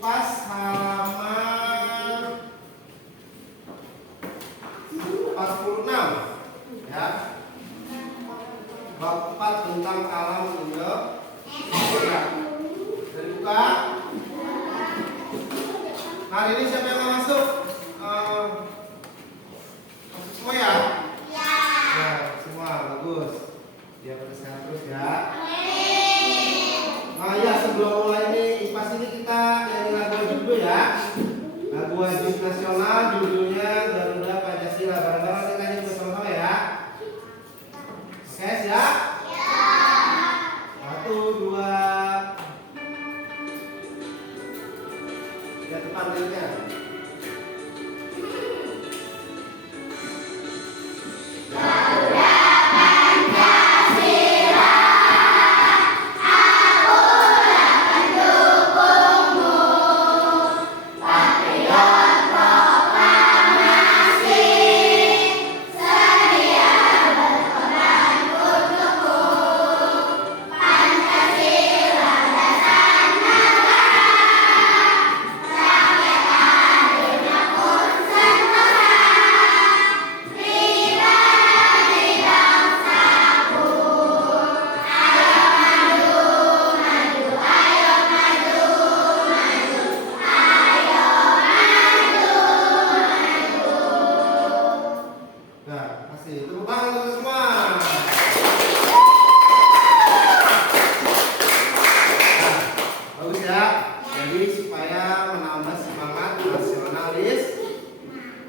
IPAS halaman 46 ya. Bab 4 tentang alam Indonesia. Terbuka. Hari ini siapa yang mau masuk? Masuk semua ya? Ya. Ya, semua bagus. Dia pada sehat terus ya. Ya, sebelum mulai ini IPAS ini kita nyanyi lagu wajib dulu ya. Lagu wajib nasional judulnya Garuda Pancasila. Bareng-bareng kita nyanyi bersama-sama ya. Oke, siap? Ya. 1, 2. Lihat depan liriknya.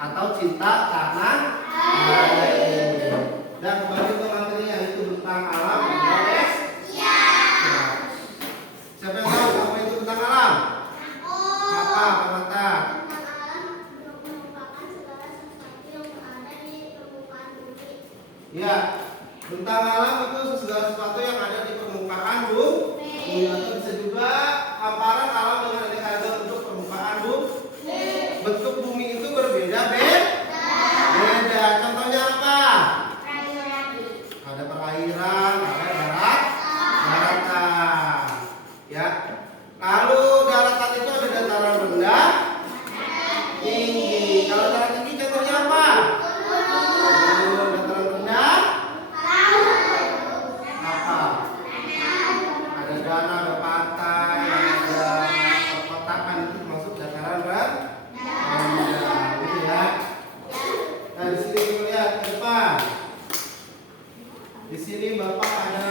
Atau cinta tanah air. Dan kembali ke materinya itu tentang alam Indonesia. Siapa yang tahu apa itu tentang alam? Apa Mata? Tentang alam merupakan segala sesuatu yang ada di permukaan bumi. Ya, tentang alam itu segala sesuatu yang ada di permukaan bumi. Atau bisa juga hamparan alam dengan aneka bentuk permukaan bumi. Bentuk bumi itu berbeda-beda. Contohnya apa? Ada perairan, ada daratan. Ya. Lalu daratan itu ada dataran rendah, tinggi. Kalau dataran tinggi contohnya apa? Dataran rendah, apa? Ada danau, ada pantai, ada perkotaan, itu termasuk dataran rendah. Gitu ya. Nah, di sini kita lihat ke depan. Di sini Bapak ada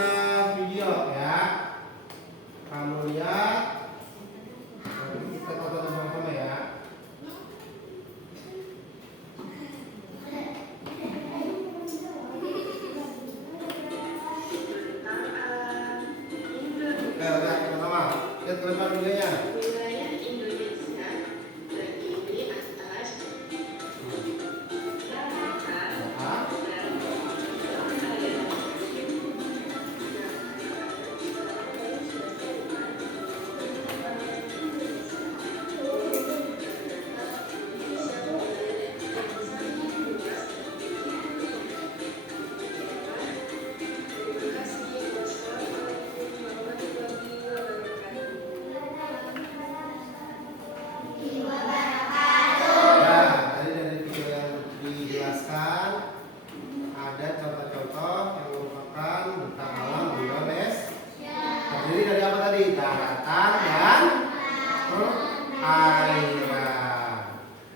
video ya. Kamu lihat. Nanti kita tonton sama-sama ya. Lihat sama-sama. Lihat ke depan videonya. Daratan dan perairan.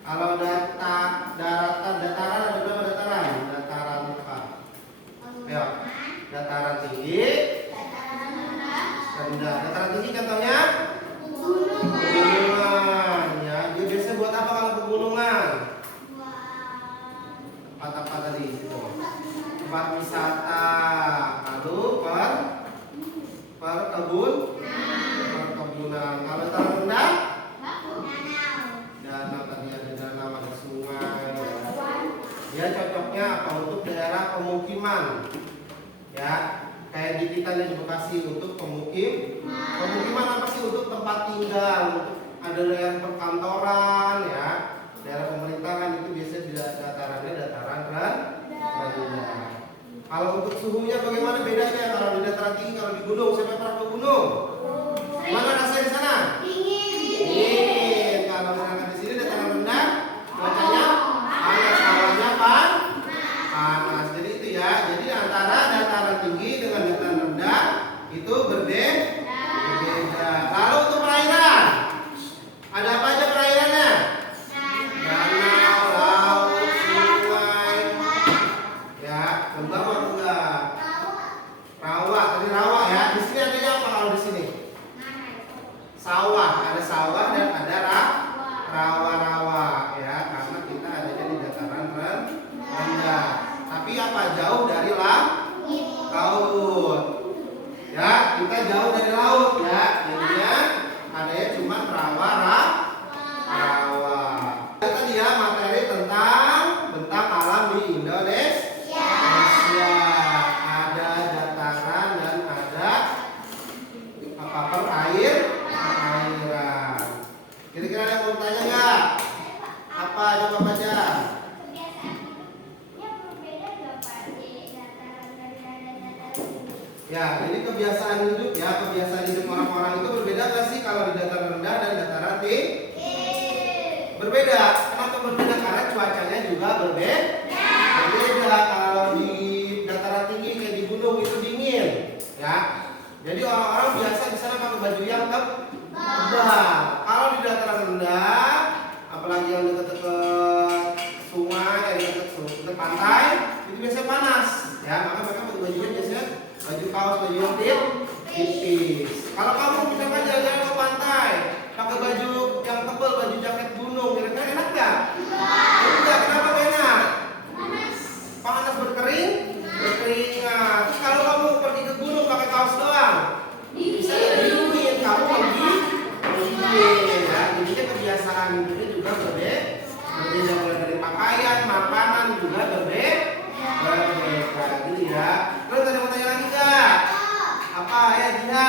Kalau dataran ada berapa dataran? Dataran apa? Ayo, dataran tinggi, rendah. Dataran tinggi contohnya pegunungan. Ya, dia biasanya buat apa kalau pegunungan? Tempat-tempat tadi itu. Tempat wisata. Lalu perkebunan. Kalau dataran rendah, danau tadi ada danau, ada sungai. Ya, cocoknya apa untuk daerah pemukiman. Ya, kayak di kita nih di Bekasi untuk pemukiman apa sih? Untuk tempat tinggal, untuk ada daerah perkantoran ya, daerah pemerintahan itu biasanya datarannya dataran rendah. Kalau untuk suhunya bagaimana bedanya kalau di dataran tinggi, kalau di gunung? Siapa pernah ke gunung? Gimana rasanya di sana? Dingin. misalkan di sini dataran rendah, cuacanya panas, hawanya panas. Jadi itu ya. Jadi antara dataran tinggi dengan dataran rendah itu berbeda. Lalu untuk perairan, ada apa aja perairannya? Danau, laut, sungai, ya, lembah apa enggak? Rawa, tadi rawa ya. Di sini adanya apa kalau di sini? Sawah, ada sawah dan ada rawa-rawa ya, karena kita adanya di dataran rendah. Tapi apa? Jauh dari laut. Ya, kita jauh dari laut ya. Jadinya adanya cuma rawa. Tadi ya materi tentang alam di Indonesia. Ada dataran dan ada apa perairan. Kira-kira ada yang mau bertanya nggak? Apa coba baca? Ya, ini kebiasaan hidup ya, kebiasaan hidup orang-orang itu berbeda nggak sih kalau di dataran rendah dan dataran tinggi? Berbeda. Kenapa berbeda? Karena cuacanya juga berbeda. Kalau di dataran tinggi kayak di gunung itu dingin, ya. Jadi orang-orang biasa di sana pakai baju yang tebal. Kalau di dataran rendah, apalagi yang dekat-dekat sungai, dekat pantai, itu biasanya panas, ya. Maka mereka pakai bajunya biasanya baju kaos, baju yang tipis. Kalau kamu misalkan jalan-jalan ke pantai, pakai baju yang tebal, baju jaket gunung, kira-kira enak nggak? Enggak. Kenapa nggak enak? Panas, berkeringat. Terus kalau kamu pergi ke gunung pakai kaos doang, bisa dingin. Kamu dingin. Ya, jadinya kebiasaan hidupnya juga berbeda. Mulai dari pakaian, makanan juga berbeda. Gitu ya. Terus ada yang mau tanya lagi nggak? Apa ya, Dina?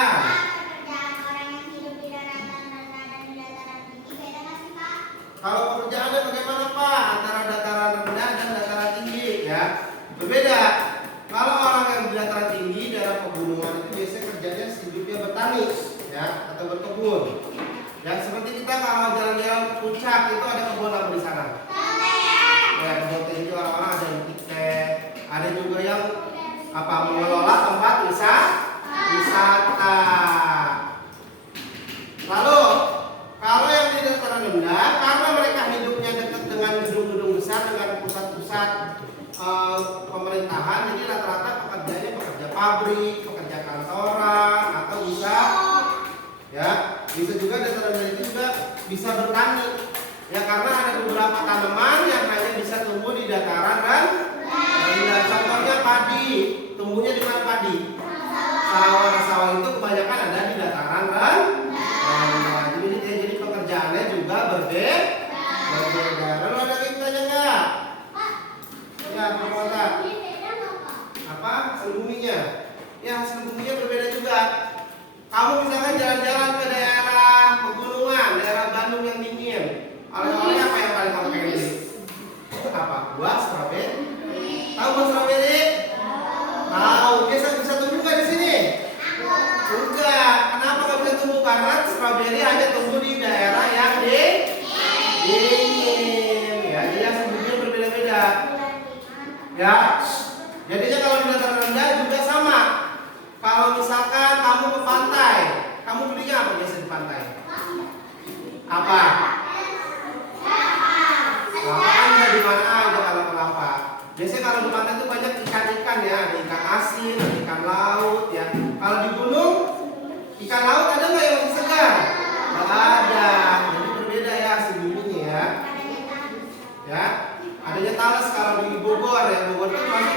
Kalau pekerjaannya bagaimana Pak? Antara dataran rendah dan dataran tinggi ya. Berbeda. Kalau orang yang di dataran tinggi, daerah pegunungan itu biasanya kerjanya hidupnya bertani ya, atau berkebun. Ya, seperti kita kalau jalan-jalan ke puncak itu ada kebun apa di sana? Ya, kebun tinggi orang-orang ada yang tiket, ada juga yang mengelola tempat wisata. Lalu kalau yang di dataran rendah, karena mereka hidupnya dekat dengan gedung-gedung besar, dengan pusat-pusat pemerintahan, jadi rata-rata pekerjaannya pekerja pabrik, pekerja kantoran, atau bisa juga dataran rendah itu juga bisa bertani. Ya, karena ada beberapa tanaman yang hanya bisa tumbuh di dataran rendah. Contohnya padi, tumbuhnya di mana padi? Sawah itu kebanyakan ada di dataran rendah. Jadi pekerjaannya juga berbeda. Lalu ada yang tanya nggak? Ya, Pak. Apa? Selubunginya? Ya, selubunginya berbeda juga. Kamu misalkan jalan-jalan ke daerah pegunungan, daerah Bandung yang dingin. Oleh-oleh apa yang paling kamu pengen beli? Apa? Buah stroberi? Tahu buah stroberi? Tahu. Bisa tumbuh nggak di sini? Enggak. Kenapa nggak bisa tumbuh? Karena stroberi hanya tumbuh di daerah yang dingin. Ya, jadi yang selubunginya berbeda-beda. Ya. Jadinya kalau di dataran rendah juga sama. Kalau misalkan kamu ke pantai, kamu belinya apa biasa di pantai? Apa? Lapangan bisa di mana aja kalau kelapa. Biasanya kalau di pantai itu banyak ikan-ikan ya, ada ikan asin, ada ikan laut ya. Kalau di gunung, ikan laut ada nggak yang segar? Nggak ada. Jadi berbeda ya sebelumnya ya. Ya, adanya talas kalau di Bogor ya. Bogor itu masuk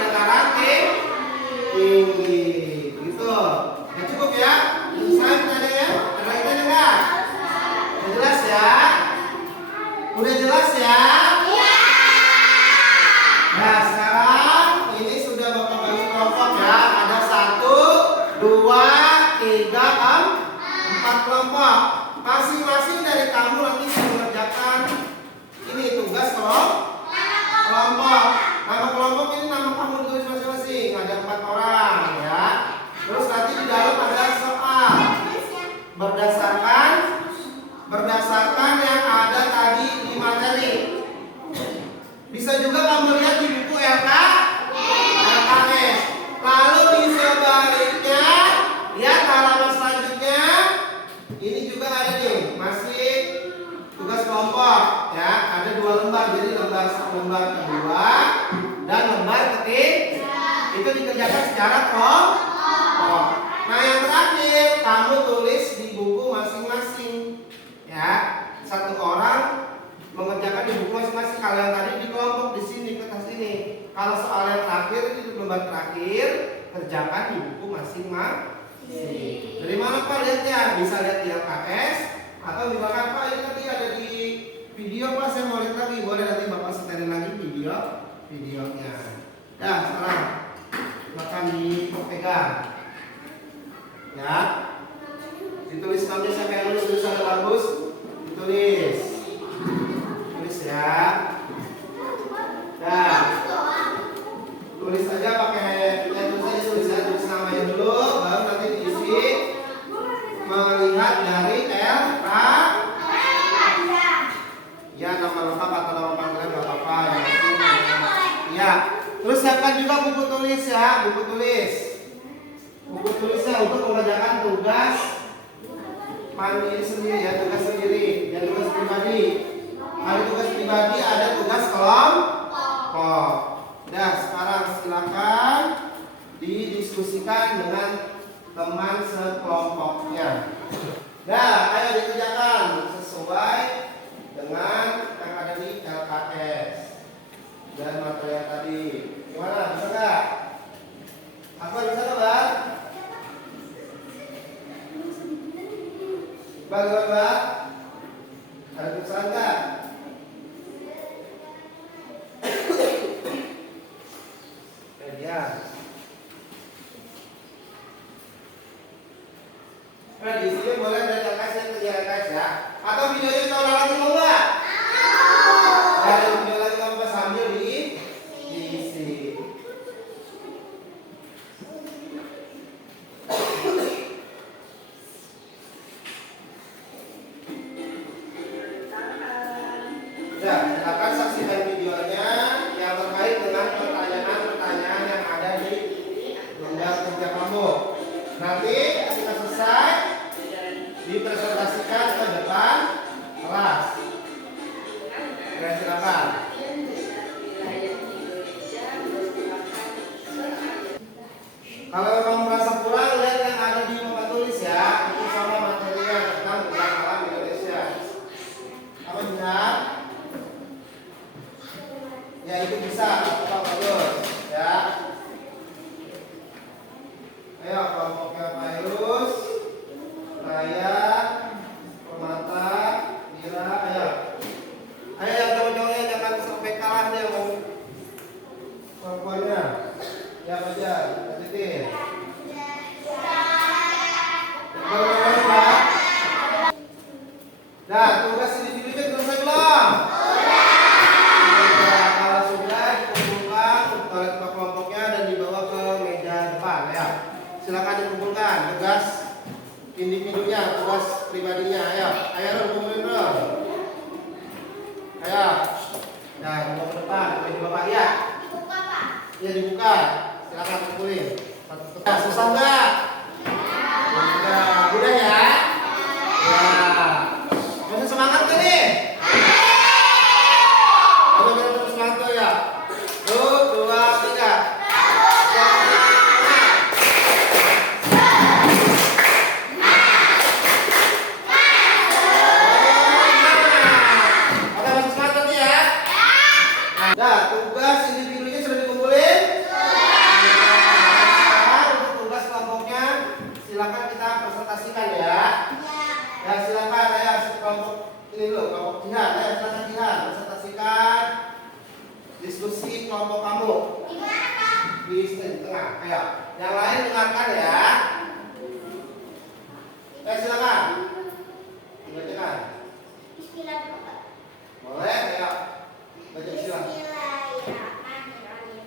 juga kamu lihat di buku LKS. Lalu di sebaliknya, lihat halaman selanjutnya. Ini juga ada nih, masih tugas kelompok ya. Ada 2 lembar, jadi lembar kedua dan lembar ketiga. Itu dikerjakan secara kelompok. Nah yang terakhir, kamu tulis di buku masing-masing ya. Satu orang mengerjakan di buku masing-masing. Kalau yang tadi di kelompok di sini kertas ini. Kalau soal yang terakhir itu lembar terakhir, kerjakan di buku masing-masing. Dari mana Pak lihatnya? Bisa lihat di LKS atau di mana Pak? Ini nanti ada di video Pak. Saya mau lihat lagi. Boleh nanti Bapak setelin lagi videonya. Ya sekarang silakan dipegang. Ya. Ditulis namanya siapa yang lulus tulisannya bagus. Ditulis. Tulis ya. Nah, tulis aja pakai tulis namanya dulu, baru nanti diisi melihat dari ya nama lengkap atau nama panggilan nggak apa-apa yang penting ya. Terus siapkan juga buku tulis ya, buku tulisnya untuk mengerjakan tugas mandiri sendiri ya, tugas sendiri ya, tugas pribadi. Ada tugas pribadi, ada tugas kelompok. Nah, sekarang silakan didiskusikan dengan teman sekelompoknya. Nah, ayo dikerjakan sesuai dengan yang ada di LKS dan materi yang tadi. Gimana? Bisa nggak? Apa bisa nggak, Bang? Bang? Ada tulisan nggak? Ya. Nah, di sini boleh dari LKS yang kerja LKS ya. Atau videonya kita ulang lagi mau nggak? Ada video lagi kamu sambil diisi. Nah, silakan saksikan videonya yang terkait dengan pertanyaan-pertanyaan yang ada di lembar kerja kamu. Nanti ketika selesai dipresentasikan ke depan kelas. Ya, silakan. Kalau memang merasa kurang, lihat yang ada di papan tulis ya. Itu sama materinya tentang budaya alam Indonesia. Apa benar? Ya itu bisa, apa bagus ya. Ayo kelompoknya Pairus, Raya, Permata, Mira, ayo. Ayo yang cowok-cowoknya jangan sampai kalah nih mau perempuannya. Ya aja, titik. Nah, tugas individu selesai belum? Kalau sudah dikumpulkan oleh kelompoknya dan dibawa ke meja depan ya. Silakan dikumpulkan tugas individunya, tugas pribadinya. Ayo kumpulin dulu. Ayo. Nah, dibawa ke depan, meja Bapak ya. Buka, Pak. Ya dibuka. Silakan kumpulin. Susah enggak? Udah ya? Ya. Masih semangat gak nih? Ayo kita terus semangat tuh ya. 1, 2, 3. Oke, masih semangat tadi ya? Nah, tugas individunya sudah dikumpulin? Sekarang untuk tugas kelompoknya silakan kita presentasikan ya. Ya silakan ya kelompok ini dulu, kelompok jihad ya, silakan jihad presentasikan diskusi kelompok kamu. Di sini di tengah. Ayo, yang lain dengarkan ya. Silakan. Dibacakan. Bismillah, Pak. Boleh, ayo. Baca bismillah. Bismillahirrahmanirrahim.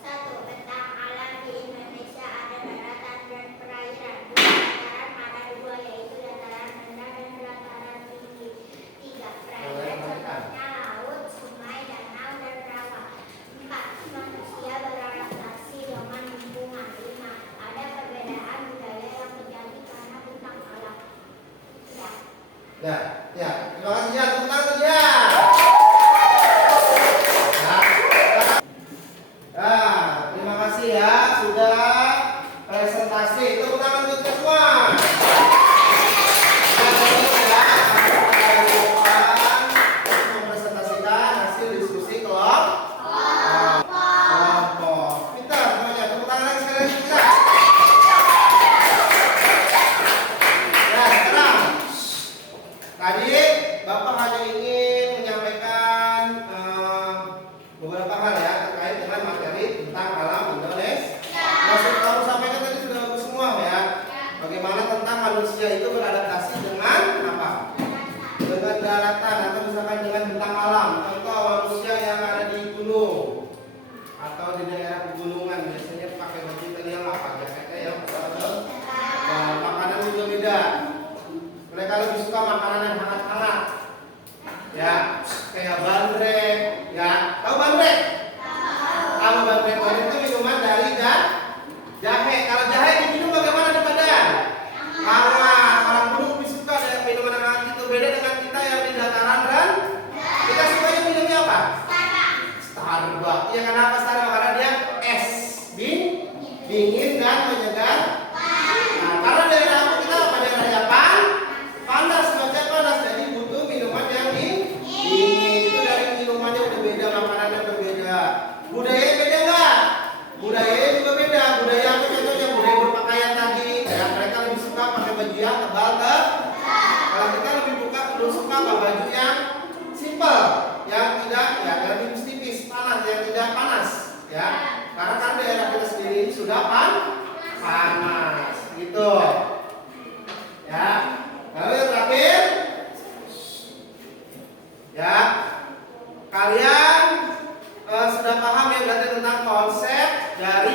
1. Tentang alam di Indonesia ada daratan dan perairan. Dataran ada 2 yaitu dataran rendah dan dataran tinggi. 3. Perairan contohnya laut, sungai, danau, dan Bapak hanya ingin menyampaikan beberapa hal ya terkait dengan materi tentang alam Indonesia. Nah, sudah kamu sampaikan tadi sudah bagus semua ya. Bagaimana tentang manusia itu beradaptasi dengan apa? Dengan daratan atau misalkan dengan bentang alam. Contoh manusia yang ada di gunung atau di daerah pegunungan biasanya pakai baju yang apa? Jaketnya ya. Nah, makanan juga beda. Mereka lebih suka makanan yang hangat-hangat. Ya, kayak bandrek, ya. Tahu bandrek? Tahu bandrek. Bandrek itu minuman dari jahe. Kalau jahe diminum bagaimana di badan? Hangat. Orang gunung lebih suka dengan minuman hangat itu. Beda dengan kita yang di dataran dan kita sukanya minumnya apa? Starbucks. Ya kenapa Starbucks? Karena dia es, dingin dan menyegar. Nah, karena daerah kita apa? Daerah Jepang panas, cuaca panas, jadi butuh minuman yang dingin. Itu dari minumannya udah beda, makanannya berbeda. Budaya beda nggak? Budaya juga beda. Budaya apa contohnya? Budaya berpakaian tadi. Ya, mereka lebih suka pakai baju yang tebal ke. Kalau kita lebih suka pakai baju yang simple, yang tidak ya yang tipis-tipis, panas, yang tidak panas. Ya, karena kan daerah kita sendiri ini sudah panas, gitu. Ya. Lalu yang terakhir, ya, kalian sudah paham ya berarti tentang konsep dari